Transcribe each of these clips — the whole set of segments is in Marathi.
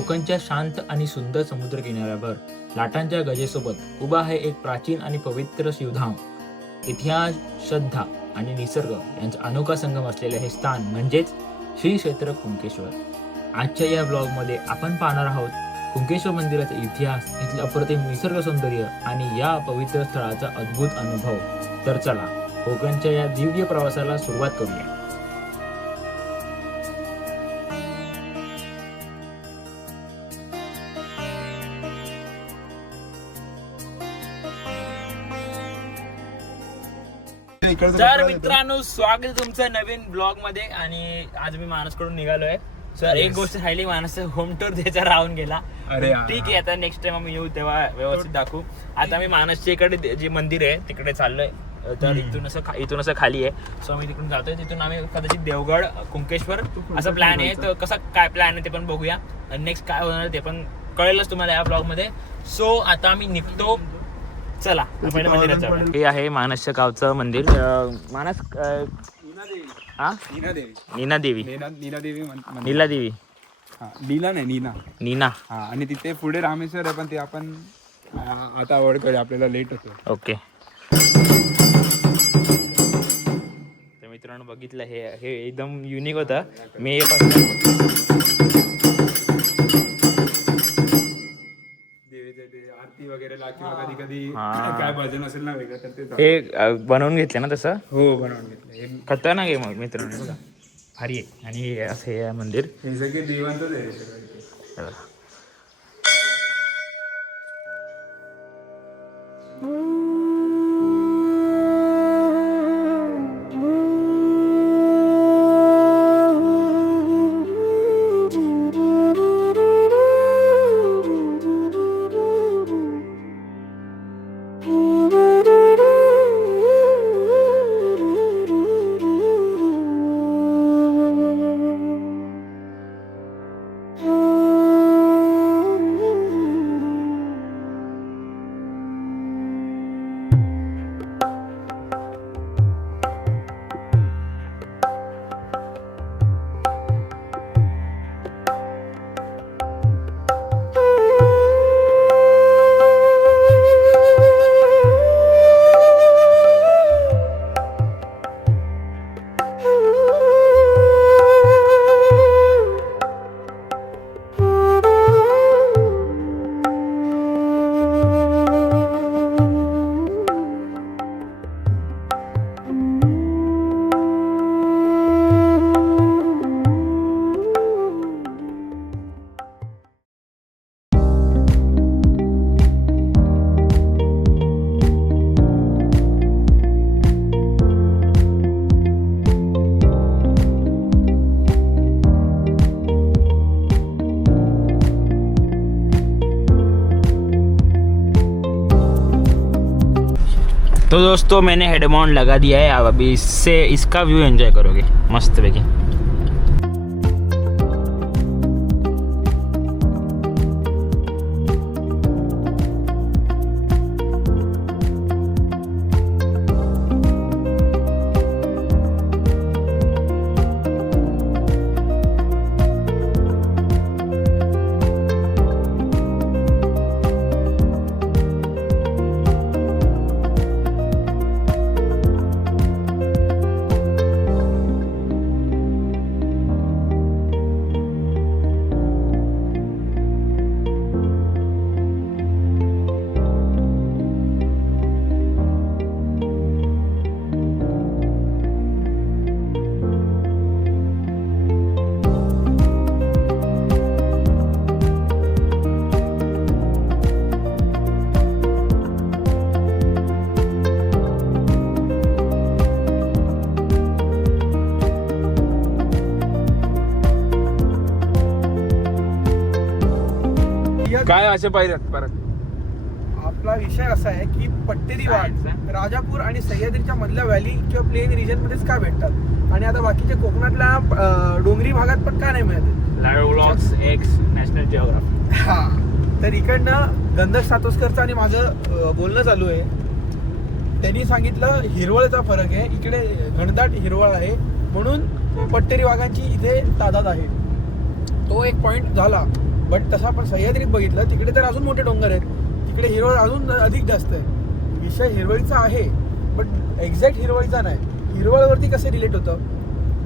कोकणच्या शांत आणि सुंदर समुद्र किनाऱ्यावर लाटांच्या गजेसोबत उभा आहे एक प्राचीन आणि पवित्र शिवधाम. इतिहास, श्रद्धा आणि निसर्ग यांचा अनोखा संगम असलेले हे स्थान म्हणजेच श्री क्षेत्र कुणकेश्वर. आजच्या या ब्लॉगमध्ये आपण पाहणार आहोत कुणकेश्वर मंदिराचा इतिहास, इथले अप्रतिम निसर्ग सौंदर्य आणि या पवित्र स्थळाचा अद्भुत अनुभव. तर चला कोकणच्या या दिव्य प्रवासाला सुरुवात करूया. तर मित्रांनो, स्वागत आहे तुमचं नवीन ब्लॉग मध्ये. आणि आज मी मानसकडून निघालोय. सर एक गोष्ट राहिली, मानस होम टूर त्याचा राहून गेला. ठीक आहे, आता नेक्स्ट टाइम आम्ही येऊ तेव्हा व्यवस्थित दाखवू. आता मी मानसच्या इकडे जे मंदिर आहे तिकडे चाललोय. तर इथून असं खाली आहे. सो आम्ही तिकडून जातोय. तिथून आम्ही कदाचित देवगड, कुणकेश्वर असं प्लॅन आहे. तर कसा काय प्लॅन आहे ते पण बघूया. आणि नेक्स्ट काय होणार ते पण कळेलच तुम्हाला या ब्लॉग मध्ये. सो आता आम्ही निघतो. चला पहिले मंदिरात जाऊया. हे आहे मानसच्या गावचं मंदिर. मानस नीना देवी नीना. आणि तिथे पुढे रामेश्वर आहे, पण ते आपण आता अवॉइड करूया, आपल्याला लेट होतो. ओके. तर मित्रांनो बघितलं, हे एकदम युनिक होतं. मी आरती वगैरे किंवा कधी कधी काय भजन असेल ना वेगळं, तर ते हे बनवून घेतलं ना तसं. हो, बनवून घेतलं. खतरनाक आहे मग मित्रांनो, बघा भारी आहे. आणि हे असं हे मंदिर हे सगळे देवांचंच आहे. तो दोस्तों, मैंने हेडफोन लगा दिया है. अब अभी इससे इसका व्यू एंजॉय करोगे मस्त पैकी. काय असे पाहिजे परत. आपला विषय असा आहे की पट्टेरी वाघ राजापूर आणि सह्याद्रीच्या मधल्या व्हॅली किंवा प्लेन रिजन मध्येच का भेटतात, आणि आता बाकीच्या कोकणातल्या डोंगरी भागात पण का नाही मिळत. Live vlogs x national geography. हा, तर इकडनं गंधर्व सातोसकरचं आणि माझं बोलणं चालू आहे. त्यांनी सांगितलं हिरवळचा फरक आहे, इकडे घनदाट हिरवळ आहे म्हणून पट्टेरी वाघांची इथे तादाद आहे. तो एक पॉइंट झाला. बट तसं आपण सह्याद्रीत बघितलं तिकडे तर अजून मोठे डोंगर आहेत, तिकडे हिरवळ अजून अधिक जास्त आहे. विषय हिरवळीचा आहे बट एक्झॅक्ट हिरवळीचा नाही. हिरवळवरती कसं रिलेट होतं,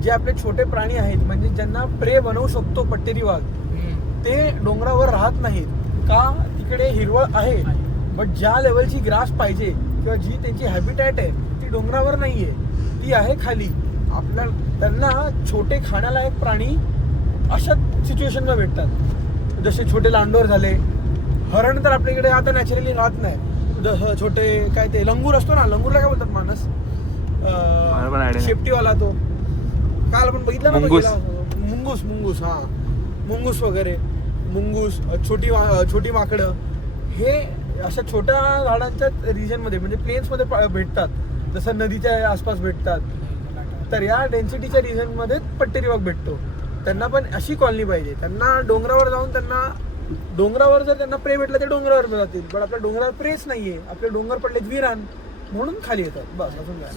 जे आपले छोटे प्राणी आहेत म्हणजे ज्यांना प्रे बनवू शकतो पट्टेरी वाघ, ते डोंगरावर राहत नाहीत का, तिकडे हिरवळ आहे बट ज्या लेवलची ग्रास पाहिजे किंवा जी त्यांची हॅबिटॅट आहे ती डोंगरावर नाहीये, ती आहे खाली. आपल्या त्यांना छोटे खाण्यालायक प्राणी अशा सिच्युएशनला भेटतात, जसे छोटे लांडोर झाले. हरण तर आपल्याकडे आता नॅचरली राहत नाही. जसं छोटे काय ते लंगूर असतो ना, लंगूरला काय बोलतात माणस, शेपटीवाला तो काल आपण बघितला ना, मुंगूस हा मुंगूस वगैरे, मुंगूस, छोटी माकडं, हे अशा छोट्या झाडांच्या रिजनमध्ये म्हणजे प्लेन्समध्ये भेटतात, जसं नदीच्या आसपास भेटतात. तर या डेन्सिटीच्या रिजनमध्ये पट्टेरी वाघ भेटतो. त्यांना पण अशी कॉलनी पाहिजे. त्यांना डोंगरावर जाऊन डोंगरावर जर त्यांना प्रे भेटला ते डोंगरावर जातील, पण आपल्या डोंगरावर प्रेच नाहीये. आपले डोंगर पडलेत विरान, म्हणून खाली येतात. बस अजून काय.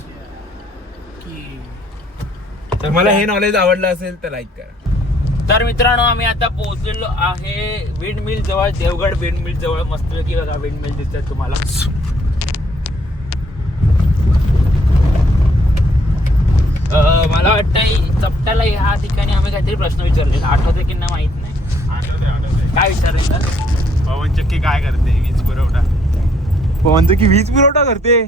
तर मला हे नॉलेज आवडलं असेल तर लाईक करा. तर मित्रांनो आम्ही आता पोहोचलेलो आहे विंड मिल जवळ, देवगड विंड मिल जवळ. मस्तपैकी बघा विंड मिल दिसतात तुम्हाला. मला वाटतं चपटाला ह्या ठिकाणी आम्ही काहीतरी प्रश्न विचारले, आठवते की नाही माहित नाही. काय विचारले तर, पवनचक्की काय करते? वीज पुरवठा. पवनचक्की वीज पुरवठा करते?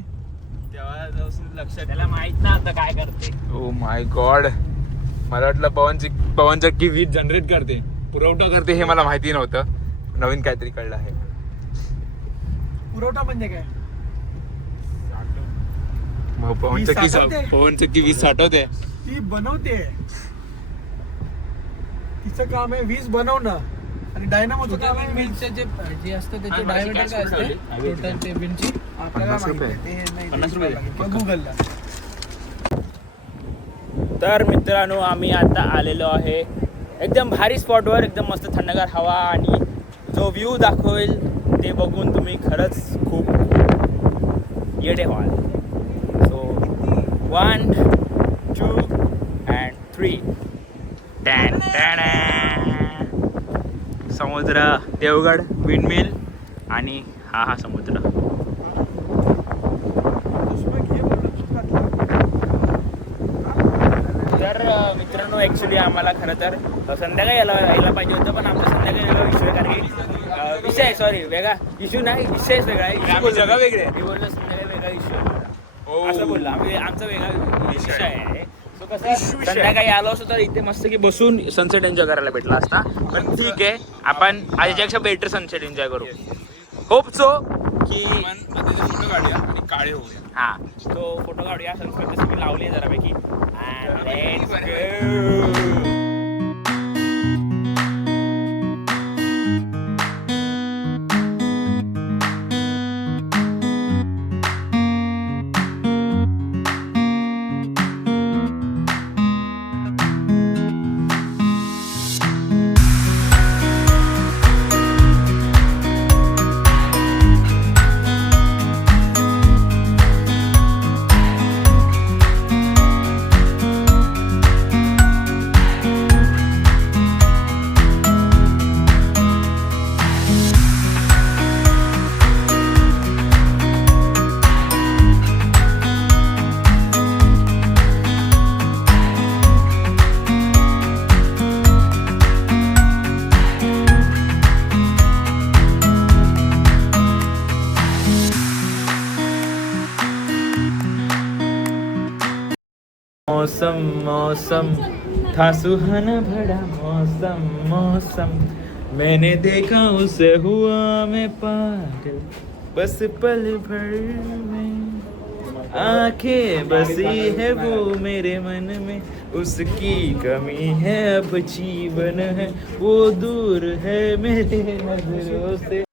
तेव्हा लक्षात, त्याला माहित ना आता काय करते. ओ माय गॉड, मला वाटलं पवनचक्की वीज जनरेट करते, पुरवठा करते. हे मला माहिती नव्हतं, नवीन काहीतरी कळलं आहे. पुरवठा म्हणजे काय? पवनचक्की वीज साठवते, ती बनवते. तिचं काम आहे वीज बनवणं, आणि डायनामोचं काम आहे मिलचे जे असतं त्याचे डायमीटर काय असते टोटल ते विंडची आपल्याला माहिती आहे. ते नाही 50 रुपये गुगलला. तर मित्रांनो आम्ही आता आलेलो आहे एकदम भारी स्पॉटवर, एकदम मस्त थंडगार हवा आणि जो व्ह्यू दाखवेल ते बघून तुम्ही खरंच खूप येडे व्हाल. So 1, 2 and 3. समुद्र, देवगड, विंडमिल आणि हा समुद्र. तर मित्रांनो ॲक्च्युली आम्हाला खरं तर संध्याकाळी यायला पाहिजे होतं, पण आमचा संध्याकाळी वेगळा विषय, कारण की विषय सॉरी वेगळा इश्यू नाही, विषयच वेगळा आहे. जगा वेगळे मी बोललो संध्याकाळी वेगळा इश्यू असं बोलला, म्हणजे आमचा वेगळा विषय आहे. सो कसं संध्याकाळी आलो असतो तर इथे मस्त की बसून सनसेट एन्जॉय करायला भेटला असता. पण ठीक आहे, आपण आजच्यापेक्षा बेटर सनसेट एन्जॉय करू. होप सो की फोटो काढूया आणि काळे होऊया. हा, तो फोटो काढूया. सनसेट लावली आहे जरापैकी. मौसम मौसम था सुहाना भरा मौसम मौसम, मैंने देखा उसे हुआ मैं पागल बस पल भर में, आंखें बसी है वो मेरे मन में, उसकी कमी है अब जीवन है वो दूर है मेरे नजरों से.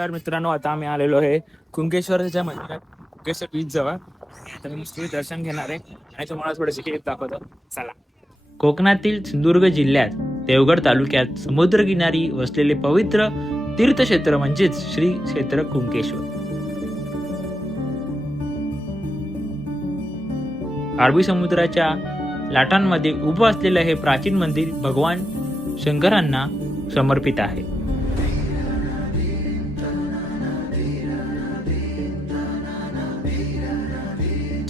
तर मित्रांनो आता आम्ही आलेलो आहे कुंकेश्वरच्या मंदिरात, कुंकेश्वर बीच जवळ. आता मी नुसते दर्शन घेणार आहे आणि तुम्हाला थोडेसे क्लिप दाखवतो. चला. कोकणातील सिंधुदुर्ग जिल्ह्यात देवगड तालुक्यात समुद्रकिनारी वसलेले पवित्र तीर्थक्षेत्र म्हणजेच श्री क्षेत्र कुंकेश्वर. अरबी समुद्राच्या लाटांमध्ये उभं असलेलं हे प्राचीन मंदिर भगवान शंकरांना समर्पित आहे.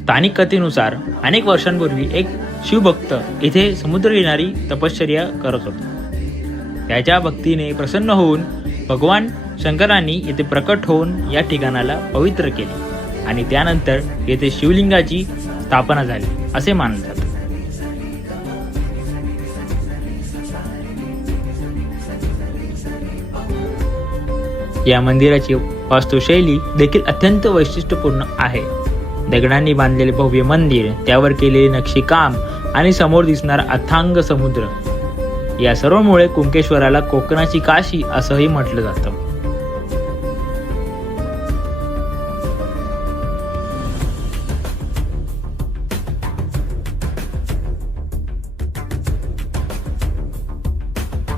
स्थानिक कथेनुसार अनेक वर्षांपूर्वी एक शिवभक्त इथे समुद्रकिनारी तपश्चर्या करत होता. त्याच्या भक्तीने प्रसन्न होऊन भगवान शंकरांनी येथे प्रकट होऊन या ठिकाणाला पवित्र केले आणि त्यानंतर येथे शिवलिंगाची स्थापना झाली असे मानले जाते. या मंदिराची वास्तुशैली देखील अत्यंत वैशिष्ट्यपूर्ण आहे. दगडांनी बांधलेले भव्य मंदिर, त्यावर केलेले नक्षीकाम आणि समोर दिसणारा अथांग समुद्र, या सर्वमुळे कुंकेश्वराला कोकणाची काशी असंही म्हटलं जातं.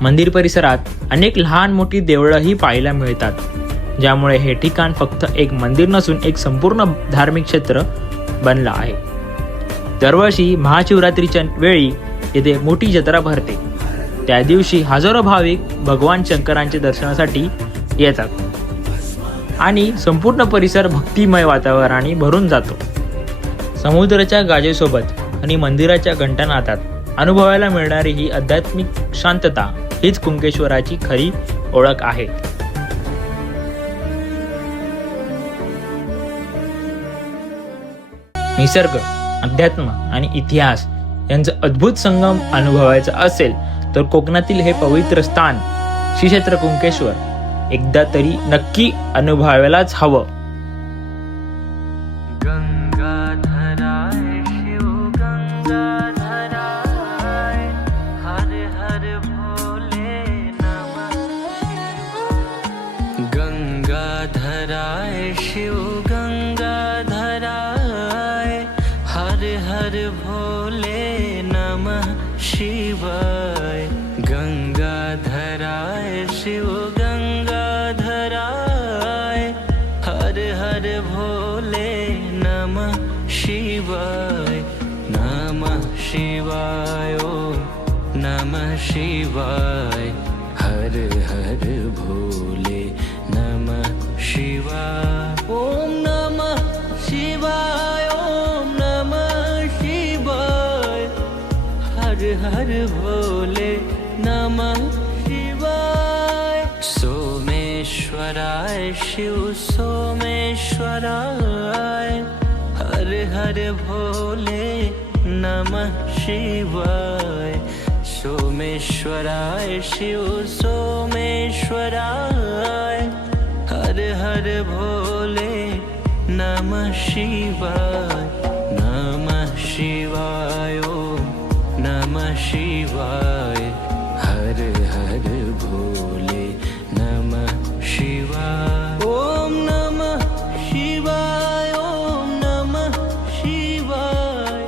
मंदिर परिसरात अनेक लहान मोठी देवळंही पाहायला मिळतात, ज्यामुळे हे ठिकाण फक्त एक मंदिर नसून एक संपूर्ण धार्मिक क्षेत्र बनलं आहे. दरवर्षी महाशिवरात्रीच्या वेळी येथे मोठी जत्रा भरते. त्या दिवशी हजारो भाविक भगवान शंकरांच्या दर्शनासाठी येतात आणि संपूर्ण परिसर भक्तिमय वातावरणाने भरून जातो. समुद्राच्या गाजेसोबत आणि मंदिराच्या घंटानादात अनुभवायला मिळणारी ही आध्यात्मिक शांतता हीच कुंकेश्वराची खरी ओळख आहे. निसर्ग, अध्यात्म आणि इतिहास यांचा अद्भुत संगम अनुभवायचा असेल तर कोकणातील हे पवित्र स्थान श्री क्षेत्र कुंकेश्वर एकदा तरी नक्की अनुभवायलाच हवं. गंगाधराय शिव गंगाधराय हर हर भोले नमः शिवाय. गंगाधराय शिव गंगाधराय हर हर भोले नमः शिवाय. नमः शिवाय ओम नमः शिवाय हर हर भोले नमः शिवाय. ओम नमः शिवाय ओम नमः शिवाय हर हर भोले नमः शिवाय. सोमेश्वराय शिव सोमेश्वराय हर हर भोले नमः शिवाय. सोमेश्वराय शिव सोमेश्वराय हर हर भोले नमः शिवाय. नमः शिवाय ओम नमः शिवाय हर हर भोले नमः शिवाय. ओम नमः शिवाय ओम नमः शिवाय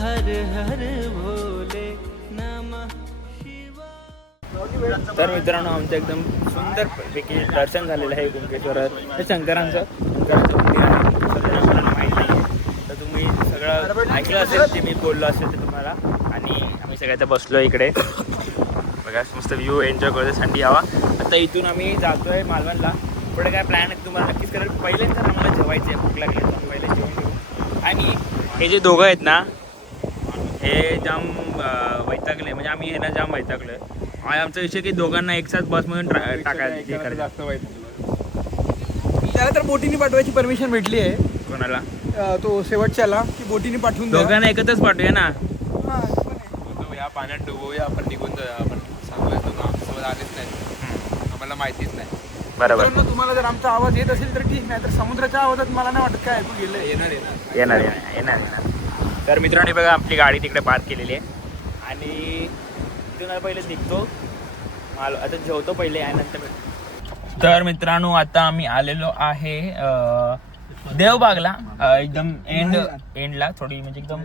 हर हर भोले नमः शिवाय. तर मित्रांनो आमचं एकदम सुंदर पैकी दर्शन झालेलं आहे कुंकेश्वरात. हे शंकरांचं मंदिर आहे. सगळं आपल्याला माहिती आहे, तर तुम्ही सगळं ऐकलं असेल ते मी बोललो असेल ते तुम्हाला. आणि आम्ही सगळ्या आता बसलो इकडे बघा, मस्त व्ह्यू एन्जॉय करतो. थंडी हवा. आता इथून आम्ही जातोय मालवणला. पुढे काय प्लॅन आहे तुम्हाला नक्कीच करेल. पहिले तर आम्हाला जेवायचं आहे, भूक लागली तर पहिले जेवण घेऊ. आणि हे जे दोघं आहेत ना, हे जाम वैतागले, म्हणजे आम्ही हे ना जाम वैतागलो. आमचा विषय की दोघांना एक साथ बसमधून टाकायचं. जास्त वाईट. त्याला तर बोटीने पाठवायची परमिशन भेटली आहे. कोणाला? तो शेवटच्याला की बोटीने पाठवून द्या. दोघांना एकत्रच पाठवूया ना. या पाण्यात डुबवूया आपण, निघून जाऊया आपण. सांगूया तो आमच्यासोबत आलेच नाही, आम्हाला माहितीच नाही. बरोबर. मित्रांनो, तुम्हाला जर आमचा आवाज येत असेल तर ठीक, नाही तर समुद्राच्या आवाजात मला नाही वाटत काय ऐकू गेलं. येणार. तर मित्रांनो बघा, आपली गाडी तिकडे पार्क केलेली आहे आणि तिथून पहिले निघतो आता जेवतो पहिले आणि नंतर तर मित्रांनो आता आम्ही आलेलो आहे देवबागला, एकदम एंडला, थोडी म्हणजे एकदम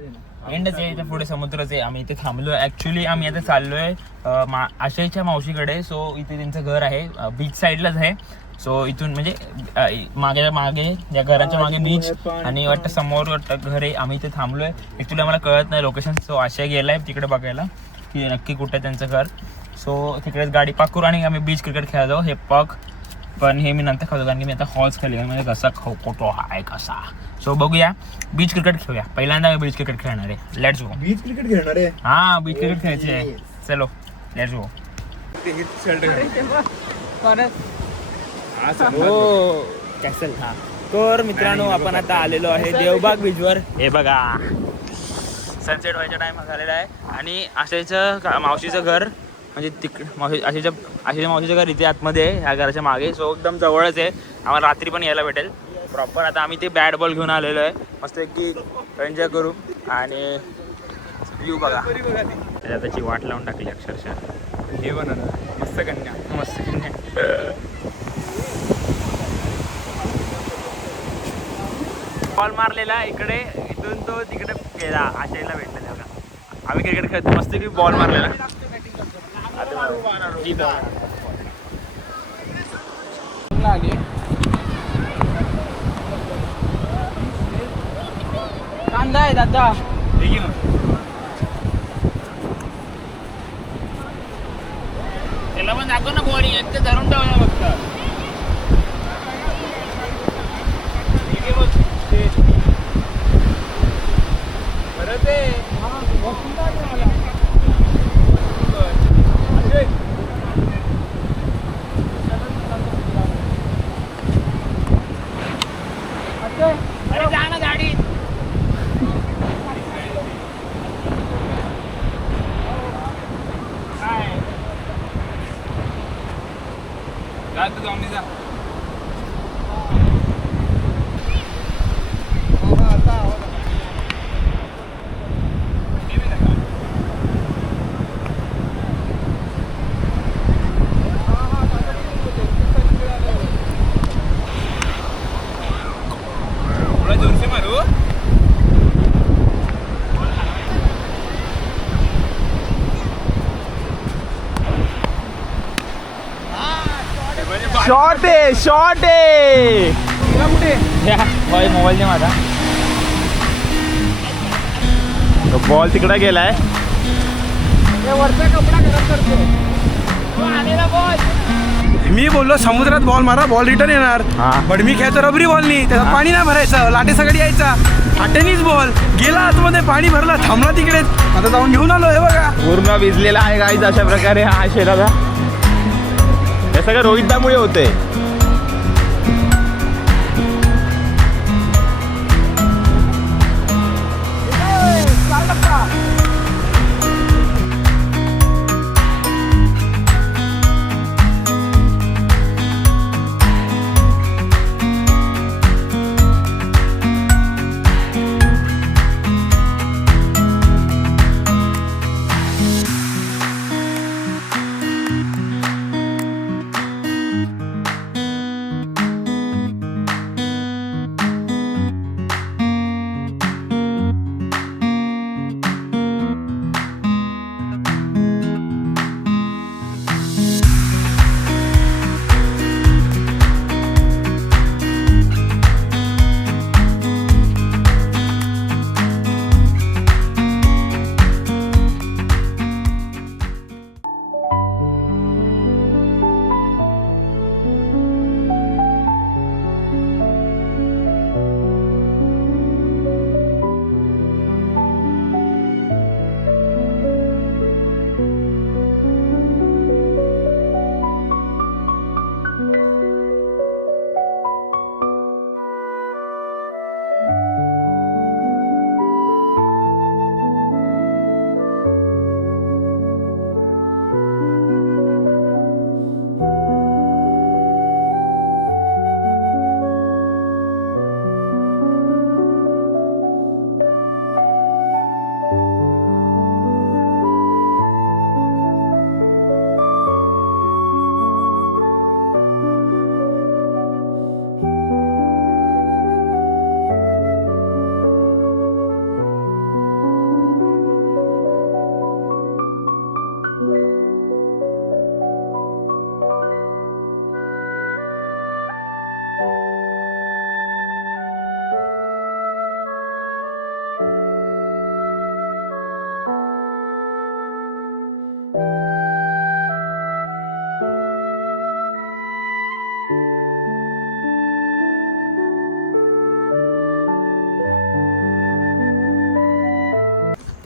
एंडच आहे, इथे पुढे समुद्रच आहे. आम्ही इथे थांबलोय. ऍक्च्युली आम्ही आता चाललोय आशयच्या मावशीकडे. सो इथे त्यांचं घर आहे, बीच साईडलाच आहे. सो इथून म्हणजे मागे या घराच्या मागे बीच आणि वाटतं समोर वाटतं घर आहे. आम्ही इथे थांबलोय. ऍक्च्युली आम्हाला कळत नाही लोकेशन. सो आशय गेलाय तिकडे बघायला की नक्की कुठे आहे त्यांचं घर. सो तिकडेच गाडी पाक करू आणि आम्ही बीच क्रिकेट खेळायला जाऊ. हे पग पण हे मी नंतर खातो, कारण की मी आता हॉल्स खेळले म्हणजे कसा खोटो आहे कसा. सो बघूया, बीच क्रिकेट खेळूया. पहिल्यांदा मी बीच क्रिकेट खेळणार आहे. Let's go. बीच क्रिकेट खेळणार आहे. हा, बीच क्रिकेट खेळायचे आहे. चलो लेट्स गो. कॅसल. हा तर मित्रांनो आपण आता आलेलो आहे देवबाग बीचवर. हे बघा सनसेट व्हायचा टाइम झालेला आहे आणि आशयचं मावशीचं घर म्हणजे आशयच्या मावशीचं घर इथे आतमध्ये आहे, ह्या घराच्या मागे. सो एकदम जवळच आहे, आम्हाला रात्री पण यायला भेटेल प्रॉपर. आता आम्ही ते बॅट बॉल घेऊन आलेलो आहे, मस्त की एन्जॉय करू आणि व्ह्यू बघा. त्याची वाट लावून टाकली अक्षरशः. हे बनवलं मस्त कन्या. मस्त कन्या. बॉल मारलेला इकडे, इथून तो तिकडे गेला, आशयला भेटला तेव्हा. आम्ही क्रिकेट खेळतो मस्त की बॉल मारलेला. कांदा आहे दादा. त्याला पण दाखव ना बॉल, एक ते धरून ठेवला फक्त. अरे जा ना गाडी. जा तू जाऊन जा. जोरसे मारू. शॉट आहे, शॉट आहे. मोबाईल दे माझा. बॉल तिकडे गेलाय. मी बोललो समुद्रात बॉल मारा, बॉल रिटर्न येणार. पण मी खेळतो रबरी बॉलनी, त्याचं पाणी नाही भरायचं, लाटे सगळी यायचा. टेनिस बॉल गेला आतमध्ये, पाणी भरला, थांबला तिकडेच. आता जाऊन घेऊन आलो. हे बघा पूर्ण भिजलेला आहे गाईज. अशा प्रकारे हा शेराचा हे सगळं रोहितदामुळे होते.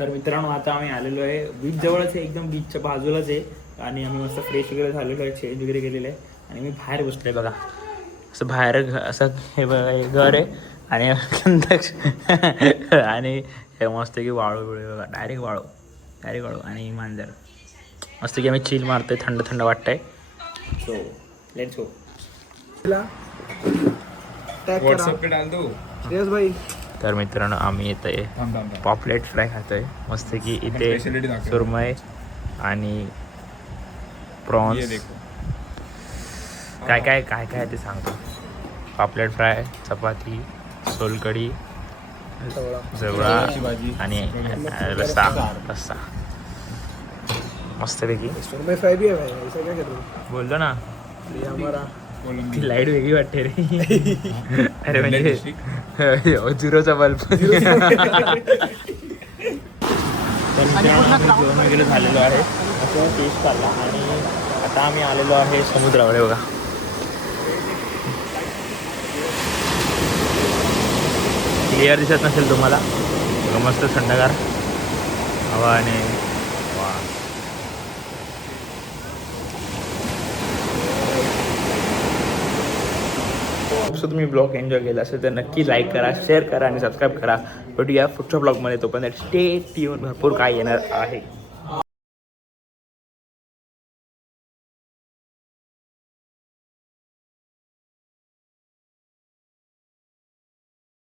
तर मित्रांनो आता आम्ही आलेलो आहे बीच जवळच आहे, एकदम बीचच्या बाजूलाच आहे. आणि आम्ही मस्त फ्रेश वगैरे झालेलो आहे, चेंज वगैरे केलेलं आहे. आणि मी बाहेर बसले बघा, असं बाहेर असं हे बघा हे घर आहे. आणि आणि हे मस्त की वाळू बिळू बघा, डायरेक्ट वाळू आणि मांजर मस्त की आम्ही चिल मारतोय, थंड थंड वाटतंय. So let's go. व्हॉट्सअप पे डाल दो. श्रेयस भाई तर मित्रांनो आम्ही येतोय पॉपलेट फ्राय खातोय मस्त की इथे Specialty दाखव. सुरमई आणि प्रॉन्स काय काय काय काय ते सांगतो. पापलेट फ्राय, चपाती, सोलकढी, जवळा आणि रस्सा मस्तपैकी. सुरमई फ्राई भी है भाई, ऐसा क्या कर रहे हो? बोललो ना ये हमारा ती लाईट वेगळी वाटते रे. अरे म्हणजे झिरोचा बल्ब. तर मित्रांनो आम्ही जेवण वगैरे झालेलो आहे, असं फिश खाल्ला आणि आता आम्ही आलेलो आहे समुद्रावर. बघा क्लिअर दिसत नसेल तुम्हाला, मस्त थंडगार हवा आणि सो तुम्ही ब्लॉग एन्जॉय केला असेल तर नक्की लाईक करा, शेअर करा आणि सबस्क्राईब करा. भेटूया पुढच्या ब्लॉगमध्ये. तोपर्यंत स्टे ट्यून, भरपूर काय येणार आहे.